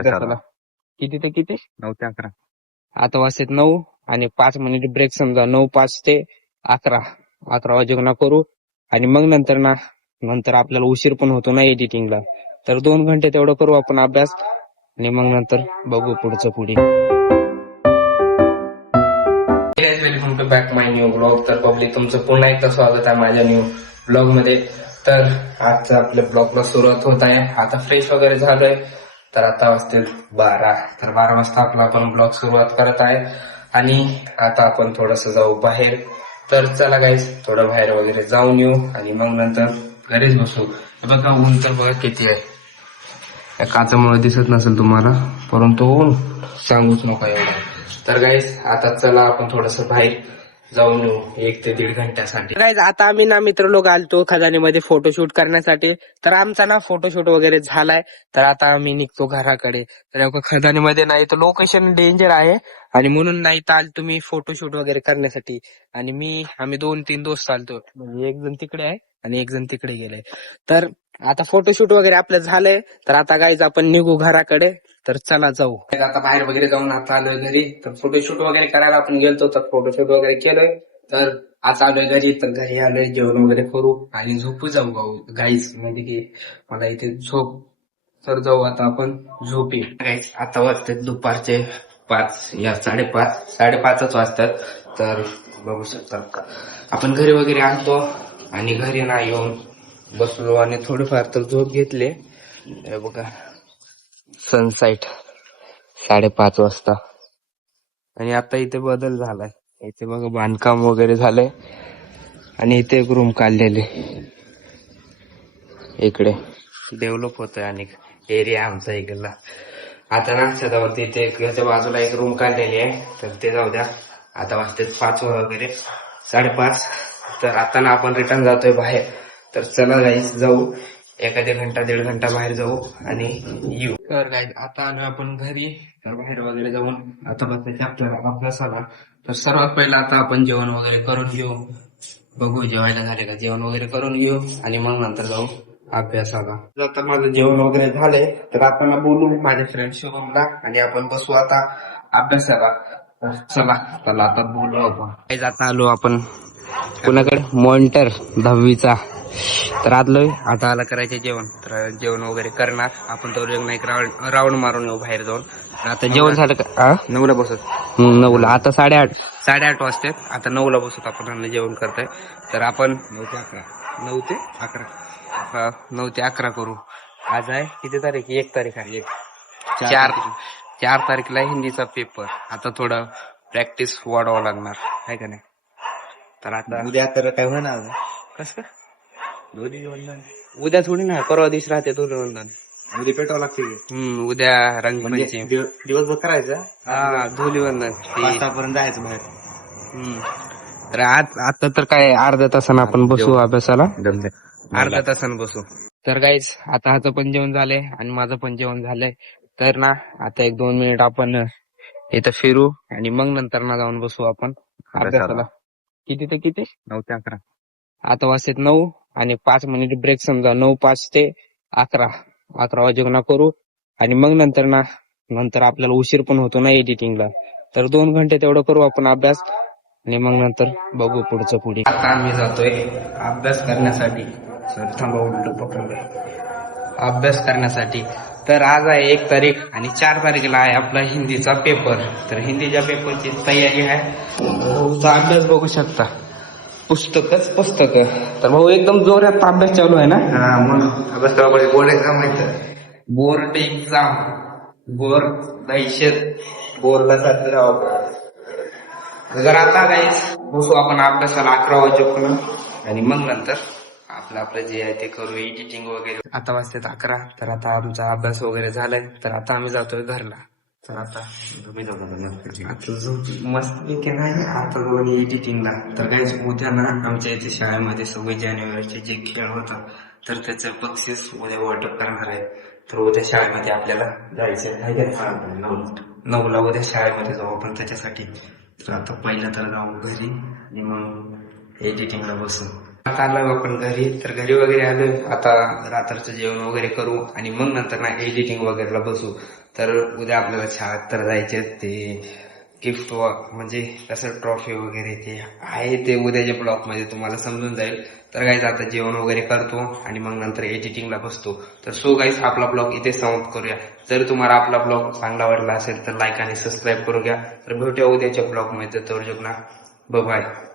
अभ्यासाला किती ते किती 9 ते 11. आता वाजतात 9 आणि 5 मिनिट ब्रेक समजा 9:05 ते 11 वाजेना करू आणि मग नंतर आपल्याला उशीर पण होतो ना एडिटिंगला, तर 2 घंटे तेवढं करू आपण अभ्यास आणि मग नंतर बघू पुढचं पुढे. Welcome to back my new blog. तर पब्लिक तुमचं पुन्हा एकदा स्वागत आहे माझ्या न्यू ब्लॉग मध्ये. तर आजच्या आपल्या ब्लॉगला सुरुवात होत आहे. आता फ्रेश वगैरे झालोय, तर आता वाजतील 12. तर 12 वाजता आपला आपण ब्लॉग सुरुवात करत आहे आणि आता आपण थोडस जाऊ बाहेर. तर चला गाईस, थोडं बाहेर वगैरे जाऊन येऊ आणि मग नंतर घरीच बसू. बघा ऊन तर बघा किती आहे. या काचामुळे दिसत नसेल तुम्हाला, परंतु ऊन सांगूच नका एवढं. तर गाईस आता चला आपण थोडस बाहेर जाऊन येऊ 1 ते 1.5 घंट्यासाठी. गाईस आता आम्ही ना मित्र लोक आलतो खजानीमध्ये फोटोशूट करण्यासाठी. तर आमचा ना फोटोशूट वगैरे झालाय, तर आता आम्ही निघतो घराकडे. तर खजानीमध्ये नाही तर लोकेशन डेंजर आहे आणि म्हणून नाही तर आलो तुम्ही फोटोशूट वगैरे करण्यासाठी. आणि आम्ही 2-3 दोस्त चालतो, म्हणजे एक जण तिकडे आहे आणि एक जण तिकडे गेलाय. तर आता फोटोशूट वगैरे आपलं झालंय, तर आता गाईज आपण निघू घराकडे. तर चला जाऊ. आता बाहेर वगैरे जाऊन आता आलोय घरी. तर फोटोशूट वगैरे करायला आपण गेलतो, तर फोटोशूट वगैरे केलोय. तर आता आलोय घरी. तर घरी आलोय, जेवण वगैरे करू आणि झोपू जाऊ गाईज, म्हणजे की मला इथे झोप. तर जाऊ आता आपण झोपी. गाईज आता वाजतात दुपारचे 5 या 5:30 वाजतात. तर बघू शकता आपण घरी वगैरे आणतो आणि घरी ना येऊन बसलो आणि थोडीफार तर झोप घेतले. बघा सनसाईट 5:30 वाजता. आणि आता इथे बदल झालाय, इथे बघा बांधकाम वगैरे झालंय आणि इथे एक रूम काढलेले. इकडे डेव्हलप होतोय आणि एरिया आमचा इकडला. आता ना शेतावरती इथे याच्या बाजूला एक रूम काढलेली आहे, तर ते जाऊ द्या. आता वाजते 5 वगैरे 5:30. तर आता ना आपण रिटर्न जातोय बाहेर. तर चला गाईस जाऊ, 1-1.5 घंटा बाहेर जाऊ आणि येऊ. तर गाईस आता आलो आपण घरी. तर बाहेर वगैरे जाऊन आता बसायचं आपल्याला अभ्यासाला. तर सर्वात पहिला आता आपण जेवण वगैरे करून घेऊ. बघू जेवायला झाले का, जेवण वगैरे करून घेऊ आणि मग नंतर जाऊ अभ्यासाला. आता माझं जेवण वगैरे झालंय, तर आपण बोलू माझ्या फ्रेंड शुभमला आणि आपण बसू आता अभ्यासाला. चला आता बोलू आपण. आता आलो आपण कुणाकडे, मॉनिटर 10वीचा. तर आलोय, आता आला करायचे जेवण. तर जेवण वगैरे करणार आपण, तर एक राऊंड मारून येऊ बाहेर जाऊन. आता जेवण झालं का? 9ला बसत. 9ला. आता 8:30 वाजतात. आता 9ला बसत आपण जेवण करताय. तर आपण 9 ते 11. 9 ते 11 9 ते 11 करू. आज आहे किती तारीख? 1 तारीख आहे. 4 तारीखला हिंदीचा पेपर. आता थोडं प्रॅक्टिस वाढवावं लागणार आहे का नाही. तर आता उद्या तर काय होणार कसं धुलीवंदन. उद्या थोडी ना, परवा दिवशी राहते धुलीवंदन. उद्या पेटावं लागते. उद्या म्हणजे रंगपंचमी. दिवसभर करायचं. हा धुलीवंदन 5 पर्यंत जायचं बाहेर. तर आता तर काय अर्ध्या तासानं आपण बसू अभ्यासाला. अर्ध्या तासानं बसू. तर गाईज आता ह्याचं पण जेवण झालंय आणि माझं पण जेवण झालंय. तर ना आता 1-2 मिनिट आपण इथं फिरू आणि मग नंतर ना जाऊन बसू आपण अभ्यासाला. किती ते किती? 9 ते 11. आता वाजतात 9 आणि 5 मिनिट ब्रेक समजा 9:05 ते 11 वाजेना करू आणि मग नंतर आपल्याला उशीर पण होतो ना एडिटिंगला, तर 2 घंटे तेवढं करू आपण अभ्यास आणि मग नंतर बघू पुढचं पुढे. आता आम्ही जातोय अभ्यास करण्यासाठी. थांबा उलट पकडलंय. अभ्यास करण्यासाठी. तर आज आहे 1 तारीख आणि 4 तारखेला आहे आपला हिंदीचा पेपर. तर हिंदीच्या पेपरची तयारी आहे. भाऊचा अभ्यास बघू शकता, पुस्तक. तर भाऊ एकदम जोरात अभ्यास चालू आहे ना. मग अभ्यास करावा पाहिजे. बोर्ड एक्झाम आहे. बोर्ड एक्झाम, बोर्डला साथ राहावं. जर आता काहीच बसू आपण अभ्यासाला 11 वाजेपर्यंत आणि मग नंतर आपलं जे आहे ते करू, एडिटिंग वगैरे. आता वाजतात 11. तर आता आमचा अभ्यास वगैरे झालाय, तर आता आम्ही जातोय घरला. तर आता मस्त पैकी नाही, आता दोन्ही एडिटिंगला. तर काही उद्या ना आमच्या इथे शाळेमध्ये 26 जानेवारीचे जे खेळ होतात, तर त्याचं बक्षीस उद्या वाटप करणार आहे. तर उद्या शाळेमध्ये आपल्याला जायचं आहे. 9ला उद्या शाळेमध्ये जाऊ आपण त्याच्यासाठी. तर आता पहिला तर जाऊ घरी आणि मग एडिटिंगला बसू. आता आलो आपण घरी. तर घरी वगैरे आलोय, आता रात्रचं जेवण वगैरे करू आणि मग नंतर ना एडिटिंग वगैरेला बसू. तर उद्या आपल्याला शाळेत तर जायचे ते गिफ्ट म्हणजे कसं ट्रॉफी वगैरे ते आहे ते उद्याच्या ब्लॉग मध्ये तुम्हाला समजून जाईल. तर गाईज आता जेवण वगैरे करतो आणि मग नंतर एडिटिंगला बसतो. तर सो गाईज आपला ब्लॉग इथे समाप्त करूया. जर तुम्हाला आपला ब्लॉग चांगला वाटला असेल तर लाईक आणि सबस्क्राईब करू घ्या. तर भेटूया उद्याच्या ब्लॉग मध्ये. तर बाय.